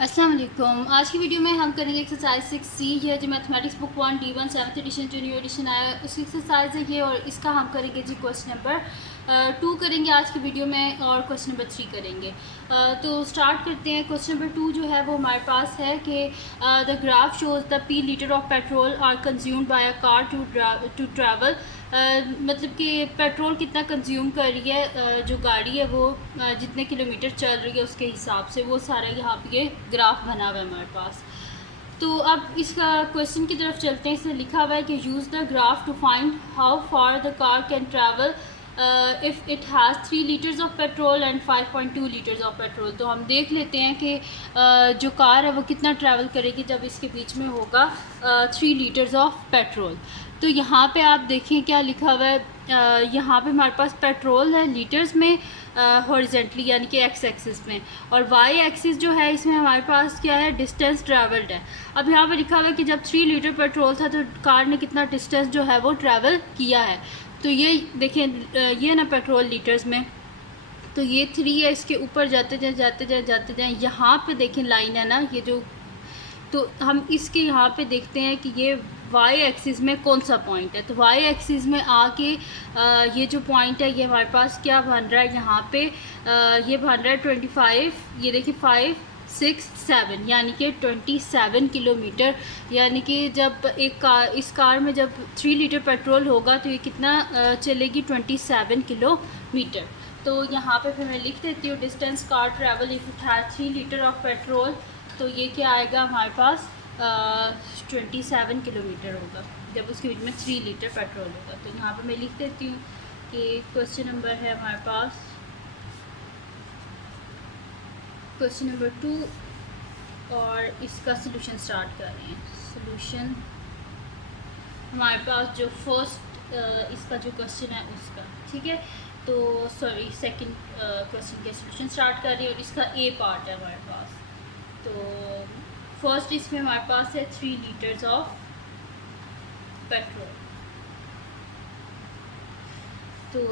अस्सलाम वालेकुम। आज की वीडियो में हम करेंगे एक्सरसाइज 6C। ये जो mathematics book 1 D1 7th edition जो न्यू एडिशन आया है उसकी एक्सरसाइज है ये, और इसका हम करेंगे जी क्वेश्चन नंबर 2 करेंगे आज की वीडियो में, और क्वेश्चन नंबर 3 करेंगे। तो स्टार्ट करते हैं। क्वेश्चन नंबर 2 जो है वो हमारे पास है कि the graph shows the P litre of petrol are consumed by a car to travel. मतलब कि पेट्रोल कितना कंज्यूम कर रही है जो गाड़ी है वो जितने किलोमीटर चल रही है उसके हिसाब से वो सारा यहाँ पे ये ग्राफ बना हुआ है हमारे पास। तो अब इसका क्वेश्चन की तरफ चलते हैं। इसमें लिखा हुआ है कि use the graph to find how far the car can travel if it has 3 litres of petrol and 5.2 litres of petrol. तो हम देख लेते हैं कि जो कार है वो कितना ट्रैवल करेगी जब इसके बीच में होगा 3 लीटर्स ऑफ पेट्रोल। तो यहाँ पे आप देखें क्या लिखा हुआ है। यहाँ पे हमारे पास पेट्रोल है लीटर्स में हॉरिजेंटली यानी कि एक्स एक्सिस में, और वाई एक्सिस जो है इसमें हमारे पास क्या है, डिस्टेंस ट्रैवल्ड है। अब यहाँ पे लिखा हुआ है कि जब 3 लीटर पेट्रोल था तो कार ने कितना डिस्टेंस जो है वो ट्रैवल किया है। तो ये देखें, ये ना पेट्रोल लीटर्स में, तो ये 3 है, इसके ऊपर जाते जाए यहाँ पे देखें लाइन है ना ये जो, तो हम इसके यहाँ पे देखते हैं कि ये वाई एक्सिस में कौन सा पॉइंट है। तो वाई एक्सिस में आके ये जो पॉइंट है ये हमारे पास क्या बन रहा है यहाँ पे, ये बन रहा है 25, ये देखिए 5 6 7 यानी कि 27 किलोमीटर। यानी कि जब इस कार में जब 3 लीटर पेट्रोल होगा तो ये कितना चलेगी, 27 किलोमीटर। तो यहाँ पे फिर मैं लिख देती हूँ distance car travel if it has 3 litre of petrol. तो ये क्या आएगा हमारे पास 27 किलोमीटर होगा जब उसके बीच में 3 लीटर पेट्रोल होगा। तो यहाँ पे मैं लिख देती हूँ कि क्वेश्चन नंबर है हमारे पास क्वेश्चन नंबर 2, और इसका सलूशन स्टार्ट कर रहे हैं। सलूशन हमारे पास जो फर्स्ट इसका जो क्वेश्चन है उसका, ठीक है। तो सॉरी सेकंड क्वेश्चन के सलूशन स्टार्ट कर रही है और इसका ए पार्ट है हमारे पास। तो फर्स्ट इसमें हमारे पास है 3 लीटर्स ऑफ पेट्रोल। तो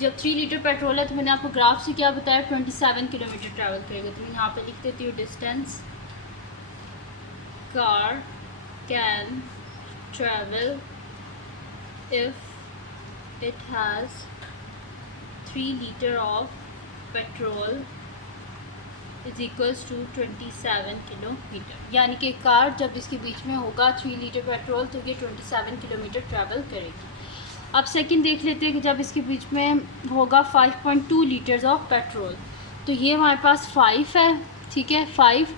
जब 3 लीटर पेट्रोल है तो मैंने आपको ग्राफ से क्या बताया, 27 किलोमीटर ट्रैवल करेगा। तो मैं यहाँ पे लिख देती हूँ distance car can travel if it has 3 litre of petrol is equals to 27 kilometre. यानी कि कार जब इसके बीच में होगा 3 लीटर पेट्रोल तो ये 27 किलोमीटर ट्रैवल करेगी। अब सेकंड देख लेते हैं कि जब इसके बीच में होगा 5.2 लीटर्स ऑफ पेट्रोल। तो ये हमारे पास 5 है, ठीक है 5।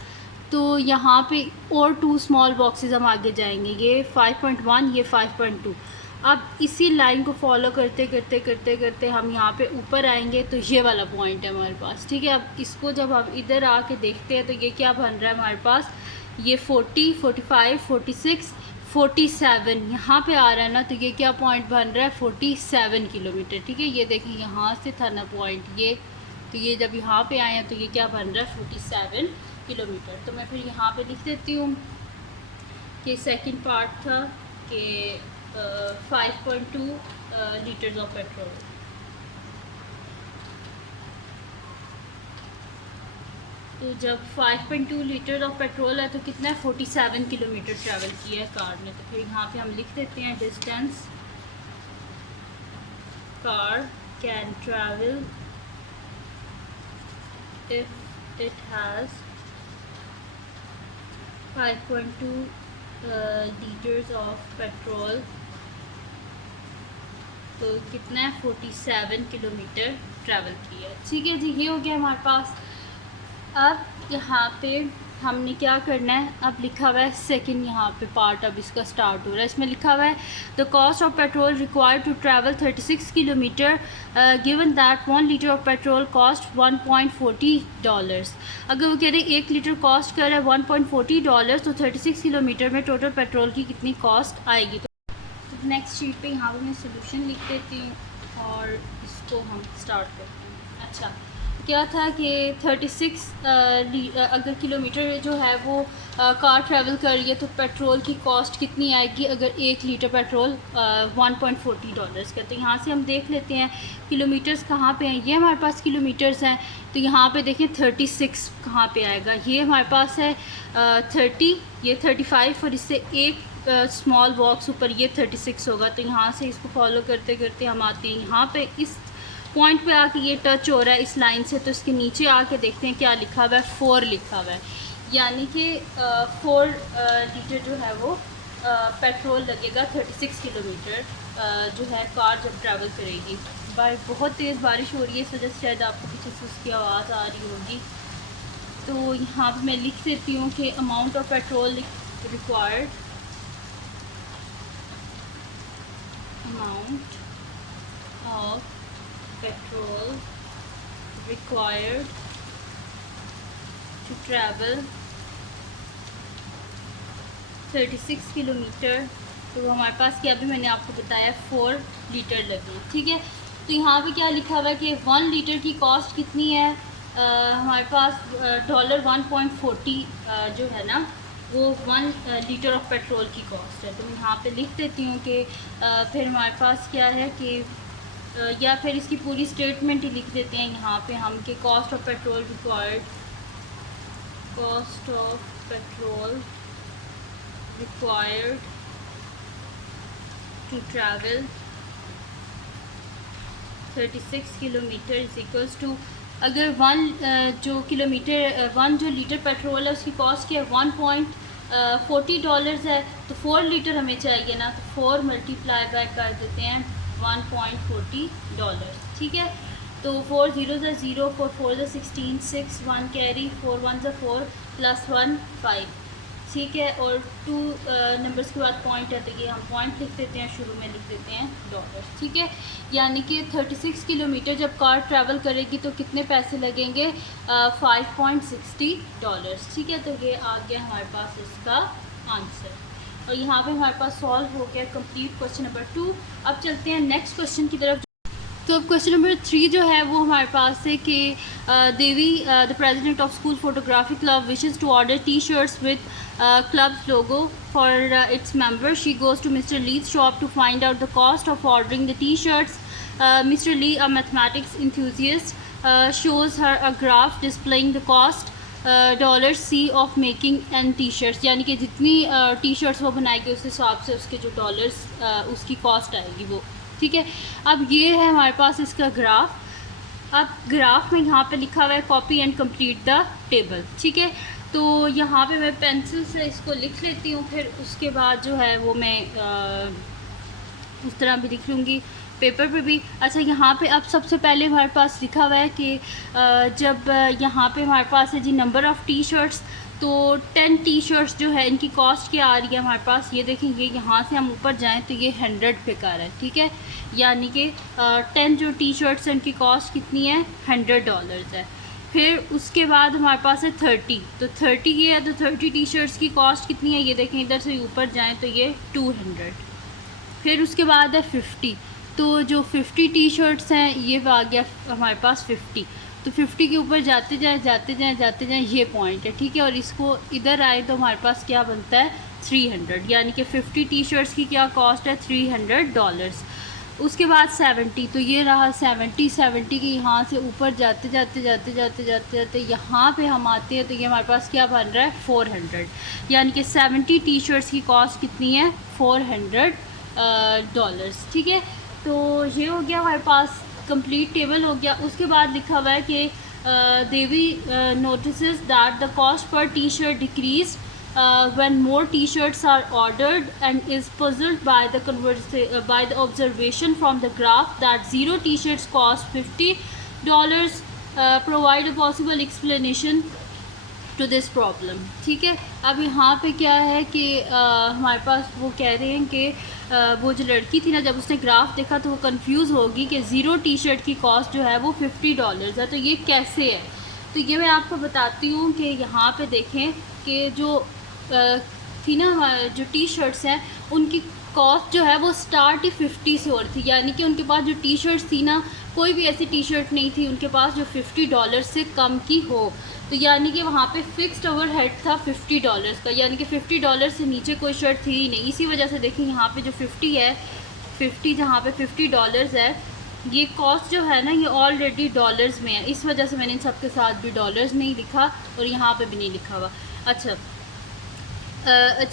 तो यहाँ पे और 2 स्मॉल बॉक्सेस हम आगे जाएंगे, ये 5.1 ये 5.2। अब इसी लाइन को फॉलो करते करते करते करते हम यहाँ पे ऊपर आएंगे तो ये वाला पॉइंट है हमारे पास, ठीक है। अब इसको जब हम इधर आके देखते हैं तो ये क्या बन रहा है हमारे पास, ये 40 45 46 47 यहाँ पे आ रहा है ना। तो ये क्या पॉइंट बन रहा है, 47 किलोमीटर, ठीक है। ये देखें यहाँ से था ना पॉइंट ये, तो ये जब यहाँ पे आए हैं तो ये क्या बन रहा है 47 किलोमीटर। तो मैं फिर यहाँ पे लिख देती हूँ कि सेकंड पार्ट था कि 5.2 लीटर्स ऑफ पेट्रोल। तो जब 5.2 लीटर ऑफ पेट्रोल है तो कितना है, 47 किलोमीटर ट्रैवल किया है कार ने। तो फिर यहाँ पे हम लिख देते हैं distance car can travel if it has 5.2 litres of petrol. तो कितना है, 47 किलोमीटर ट्रैवल किया है, ठीक है जी। ये हो गया हमारे पास। अब यहाँ पे हमने क्या करना है, अब लिखा हुआ है सेकंड यहाँ पे पार्ट अब इसका स्टार्ट हो रहा है। इसमें लिखा हुआ है the cost of petrol required to travel 36 kilometre given that 1 litre of petrol cost $1.40। अगर वो कह रहे हैं 1 लीटर कॉस्ट कर रहा है $1.40 तो 36 किलोमीटर में टोटल पेट्रोल की कितनी कॉस्ट आएगी। तो नेक्स्ट शीट पे यहाँ पर मैं सोल्यूशन लिख देती हूँ और इसको हम स्टार्ट करते हैं। अच्छा, क्या था कि 36 अगर किलोमीटर जो है वो कार ट्रैवल कर रही है तो पेट्रोल की कॉस्ट कितनी आएगी अगर 1 लीटर पेट्रोल $1.40 का। तो यहाँ से हम देख लेते हैं किलोमीटर्स कहाँ पे हैं। ये हमारे पास किलोमीटर्स हैं, तो यहाँ पे देखें 36 कहाँ पे आएगा। ये हमारे पास है 30, ये 35 और इससे एक स्मॉल बॉक्स ऊपर ये 36 होगा। तो यहाँ से इसको फॉलो करते करते हम आते हैं यहाँ पे इस पॉइंट पे आके ये टच हो रहा है इस लाइन से, तो इसके नीचे आके देखते हैं क्या लिखा हुआ है, 4 लिखा हुआ है, यानी कि 4 लीटर जो है वो पेट्रोल लगेगा 36 किलोमीटर जो है कार जब ट्रैवल करेगी। बहुत तेज़ बारिश हो रही है, इस वजह से शायद आपको पीछे से उसकी आवाज़ आ रही होगी। तो यहाँ पे मैं लिख देती हूँ कि amount of petrol required, amount of petrol required to travel 36 kilometre. तो हमारे पास क्या, अभी मैंने आपको बताया 4 लीटर लगे, ठीक है। तो यहाँ पे क्या लिखा हुआ है कि 1 लीटर की कॉस्ट कितनी है, हमारे पास $1.40 जो है ना वो 1 लीटर ऑफ पेट्रोल की कॉस्ट है। तो मैं यहाँ पे लिख देती हूँ कि फिर हमारे पास क्या है कि या फिर इसकी पूरी स्टेटमेंट ही लिख देते हैं यहाँ पे हम कि cost of petrol required, cost of petrol required to travel 36 kilometre is equals to, अगर 1 जो किलोमीटर 1 जो लीटर पेट्रोल है उसकी कॉस्ट क्या है $1.40 है, तो 4 लीटर हमें चाहिए ना, तो 4 मल्टीप्लाई बाय कर देते हैं $1.40, ठीक है। तो 4 ज़ीरोज़ are 0, 4 4 16, 6 1 कैरी, 4 1 4 प्लस 1 5, ठीक है। और 2 नंबर्स के बाद पॉइंट है, तो ये हम पॉइंट लिख देते हैं, शुरू में लिख देते हैं डॉलर, ठीक है। यानी कि 36 किलोमीटर जब कार ट्रैवल करेगी तो कितने पैसे लगेंगे, $5.60, ठीक है। तो ये आ गया हमारे पास इसका आंसर, और यहाँ पे हमारे पास सॉल्व हो गया कंप्लीट क्वेश्चन नंबर 2। अब चलते हैं नेक्स्ट क्वेश्चन की तरफ। तो अब क्वेश्चन नंबर 3 जो है वो हमारे पास है कि Devi the president of school photography club wishes to order t-shirts with club's logo for its member. She goes to mister Lee's shop to find out the cost of ordering the t-shirts. Mister Lee, a mathematics enthusiast, shows her a graph displaying the cost $C of making n T shirts, यानी कि जितनी T shirts वो बनाएगी उस हिसाब से उसके जो डॉलर्स उसकी कॉस्ट आएगी वो, ठीक है। अब ये है हमारे पास इसका ग्राफ। अब ग्राफ में यहाँ पे लिखा हुआ है copy and complete the table, ठीक है। तो यहाँ पे मैं पेंसिल से इसको लिख लेती हूँ, फिर उसके बाद जो है वो मैं उस तरह भी लिख लूँगी पेपर पे भी। अच्छा, यहाँ पे अब सबसे पहले हमारे पास लिखा हुआ है कि जब यहाँ पे हमारे पास है जी नंबर ऑफ़ टी शर्ट्स, तो 10 टी शर्ट्स जो है इनकी कॉस्ट क्या आ रही है हमारे पास, ये देखेंगे यहाँ से हम ऊपर जाएं तो ये 100 पे का है, ठीक है। यानी कि 10 जो टी शर्ट्स हैं उनकी कॉस्ट कितनी है, $100 है। फिर उसके बाद हमारे पास है 30, तो 30 ये है, तो 30 टी शर्ट्स की कॉस्ट कितनी है, ये देखें इधर से ऊपर जाएँ तो ये 200। फिर उसके बाद है 50, तो जो 50 टी शर्ट्स हैं ये आ गया हमारे पास 50, तो 50 के ऊपर जाते जाएं ये पॉइंट है, ठीक है। और इसको इधर आए तो हमारे पास क्या बनता है 300, यानी कि 50 टी शर्ट्स की क्या कॉस्ट है $300। उसके बाद 70, तो ये रहा 70 के यहाँ से ऊपर जाते जाते यहाँ पे हम आते हैं तो ये हमारे पास क्या बन रहा है 400, यानी कि 70 टी शर्ट्स की कॉस्ट कितनी है $400, ठीक है। तो ये हो गया हमारे पास कंप्लीट टेबल हो गया। उसके बाद लिखा हुआ है कि Devi notices that the cost per t-shirt decreases when more t-shirts are ordered and is puzzled by the observation from the graph that 0 t-shirts cost $50, provide a possible explanation to this problem, ठीक है। अब यहाँ पे क्या है कि हमारे पास वो कह रहे हैं कि वो जो लड़की थी ना, जब उसने ग्राफ देखा तो वो कंफ्यूज होगी कि 0 टी शर्ट की कॉस्ट जो है वो $50 है, तो ये कैसे है। तो ये मैं आपको बताती हूँ कि यहाँ पे देखें कि जो थी ना जो टी शर्ट्स हैं उनकी कॉस्ट जो है वो स्टार्ट ही 50 से और थी, यानी कि उनके पास जो टी शर्ट्स थी ना, कोई भी ऐसी टी शर्ट नहीं थी उनके पास जो $50 से कम की हो। तो यानी कि वहाँ पे फिक्स्ड ओवरहेड था $50 का, यानी कि $50 से नीचे कोई शर्ट थी ही नहीं। इसी वजह से देखें यहाँ पे जो 50 है, 50 जहाँ पे $50 है, ये कॉस्ट जो है ना ये ऑलरेडी डॉलर्स में है। इस वजह से मैंने इन सब के साथ भी डॉलर्स में ही लिखा और यहाँ पे भी नहीं लिखा हुआ। अच्छा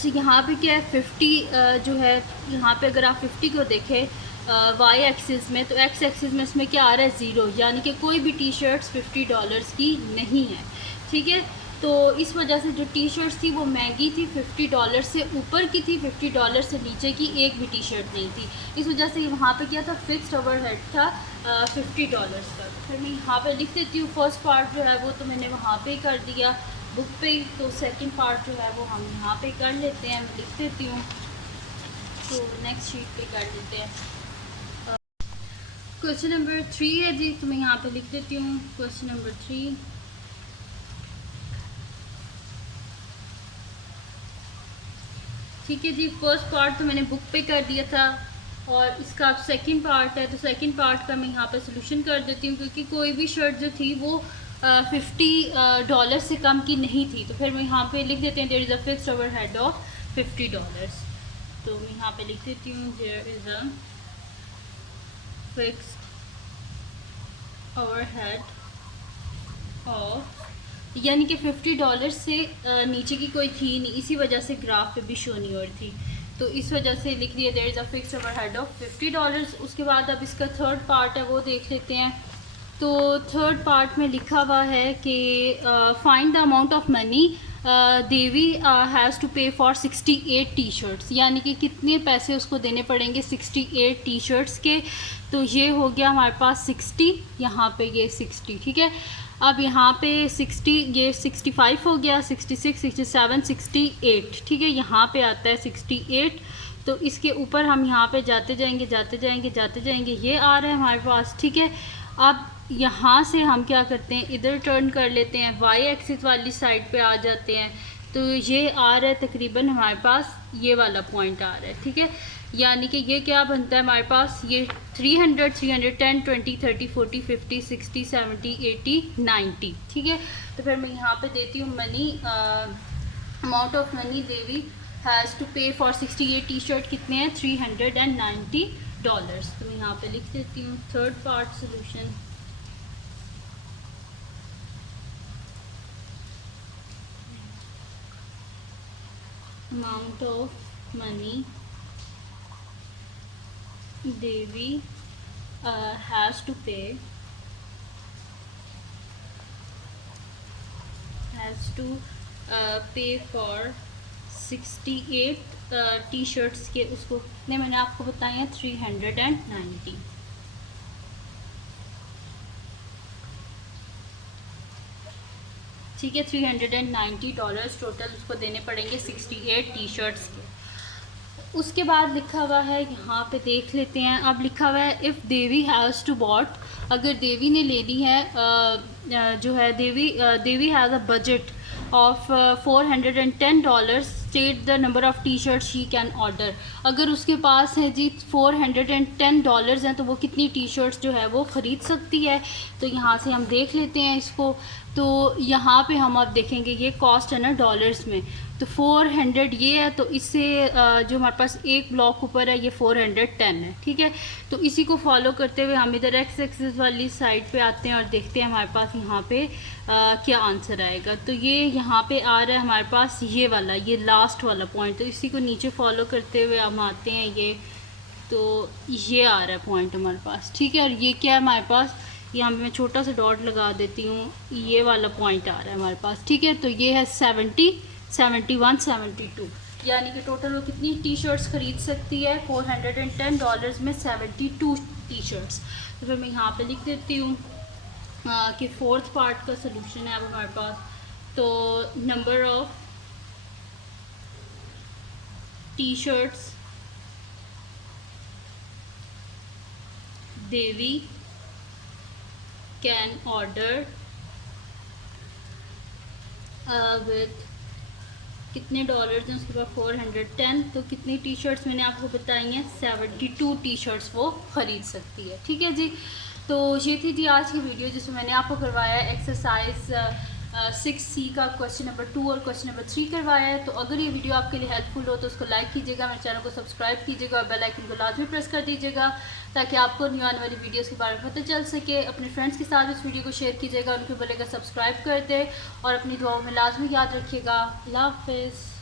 यहाँ पे क्या है 50 जो है, यहाँ पे अगर आप 50 को देखें वाई एक्सिस में, तो एक्स एक्सिस में इसमें क्या आ रहा है 0, यानी कि कोई भी टी शर्ट्स $50 की नहीं है। ठीक है, तो इस वजह से जो टी शर्ट्स थी वो महंगी थी, $50 से ऊपर की थी, $50 से नीचे की एक भी टी शर्ट नहीं थी। इस वजह से वहाँ पे क्या था, फिक्स्ड ओवरहेड था $50 का। फिर मैं यहाँ पे लिख देती हूँ, फर्स्ट पार्ट जो है वो तो मैंने वहाँ पे ही कर दिया बुक पे ही, तो सेकंड पार्ट जो है वो हम यहाँ पे कर लेते हैं, मैं लिख देती हूँ। तो नेक्स्ट शीट पे कर लेते हैं। क्वेश्चन नंबर 3 है जी, तो मैं यहाँ पे लिख देती हूँ क्वेश्चन नंबर 3। ठीक है जी, फर्स्ट पार्ट तो मैंने बुक पे कर दिया था और इसका अब सेकंड पार्ट है, तो सेकंड पार्ट का मैं यहाँ पे सोल्यूशन कर देती हूँ, क्योंकि कोई भी शर्ट जो थी वो $50 से कम की नहीं थी। तो फिर मैं यहाँ पे लिख देते हैं there is a fixed overhead of $50। तो मैं यहाँ पे लिख देती हूँ there is a fixed overhead of, यानी कि $50 से नीचे की कोई थी नहीं, इसी वजह से ग्राफ पे भी शो नहीं हो रही थी, तो इस वजह से लिख दिया there is a fixed overhead of $50। उसके बाद अब इसका थर्ड पार्ट है वो देख लेते हैं। तो थर्ड पार्ट में लिखा हुआ है कि find the amount of money Devi has to pay for 68 T shirts, यानी कि कितने पैसे उसको देने पड़ेंगे 68 टी शर्ट्स के। तो ये हो गया हमारे पास 60, यहाँ पे ये 60। ठीक है, अब यहाँ पे 60, ये 65 हो गया, 66, 67, 68। ठीक है, यहाँ पे आता है 68, तो इसके ऊपर हम यहाँ पे जाते जाएंगे जाते जाएंगे जाते जाएंगे, ये आ रहा है हमारे पास। ठीक है, अब यहाँ से हम क्या करते हैं, इधर टर्न कर लेते हैं, वाई एक्सिस वाली साइड पे आ जाते हैं, तो ये आ रहा है तकरीबन हमारे पास ये वाला पॉइंट आ रहा है। ठीक है, यानी कि ये क्या बनता है हमारे पास, ये 300, 310, 20, 30, 40, 50, 60, 70, 80, 90। ठीक है, तो फिर मैं यहाँ पे देती हूँ money, amount of money Devi has to pay for 68 T shirt कितने हैं, $390। तो मैं यहाँ पे लिख देती हूँ third part solution. Amount of money Devi has to pay for 68 T shirts के, उसको कितने मैंने आपको बताए हैं 390। ठीक है, $390 टोटल उसको देने पड़ेंगे 68 टी शर्ट्स के। उसके बाद लिखा हुआ है यहाँ पे देख लेते हैं, अब लिखा हुआ है if Devi has to bought, अगर देवी ने लेनी है जो है Devi has a budget of $410, state the number of t-shirt she can order. अगर उसके पास है जी $410 हैं, तो वो कितनी टी शर्ट्स जो है वो ख़रीद सकती है। तो यहाँ से हम देख लेते हैं इसको, तो यहाँ पे हम अब देखेंगे ये कॉस्ट है ना डॉलर्स में, तो 400 ये है, तो इससे जो हमारे पास एक ब्लॉक ऊपर है ये 410 है। ठीक है, तो इसी को फॉलो करते हुए हम इधर एक्स एक्सिस वाली साइड पे आते हैं और देखते हैं हमारे पास यहाँ पे क्या आंसर आएगा। तो ये यहाँ पे आ रहा है हमारे पास ये वाला, ये लास्ट वाला पॉइंट, तो इसी को नीचे फॉलो करते हुए हम आते हैं ये, तो ये आ रहा है पॉइंट हमारे पास। ठीक है, और ये क्या है हमारे पास, यहाँ पे मैं छोटा सा डॉट लगा देती हूँ, ये वाला पॉइंट आ रहा है हमारे पास। ठीक है, तो ये है 70, 71, 72, यानी कि टोटल वो कितनी टी शर्ट्स ख़रीद सकती है, $410 में 72 टी शर्ट्स। तो फिर मैं यहाँ पे लिख देती हूँ कि फोर्थ पार्ट का सलूशन है अब हमारे पास। तो number of T shirts Devi can order with कितने डॉलर्स हैं उसके बाद 410, तो कितनी टी शर्ट्स मैंने आपको बताई हैं, 72 टी शर्ट्स वो ख़रीद सकती है। ठीक है जी, तो ये थी जी आज की वीडियो जिसमें मैंने आपको करवाया एक्सरसाइज 6C का क्वेश्चन नंबर 2 और क्वेश्चन नंबर 3 करवाया है। तो अगर ये वीडियो आपके लिए हेल्पफुल हो तो उसको लाइक कीजिएगा, मेरे चैनल को सब्सक्राइब कीजिएगा और बेल आइकन को लाजमी प्रेस कर दीजिएगा ताकि आपको न्यू आने वाली वीडियोस के बारे में पता चल सके। अपने फ्रेंड्स के साथ इस वीडियो को शेयर कीजिएगा, उनको बोलेगा सब्सक्राइब कर दे और अपनी दुआओं में लाजमी याद रखिएगा। अल्लाह हाफ़िज़।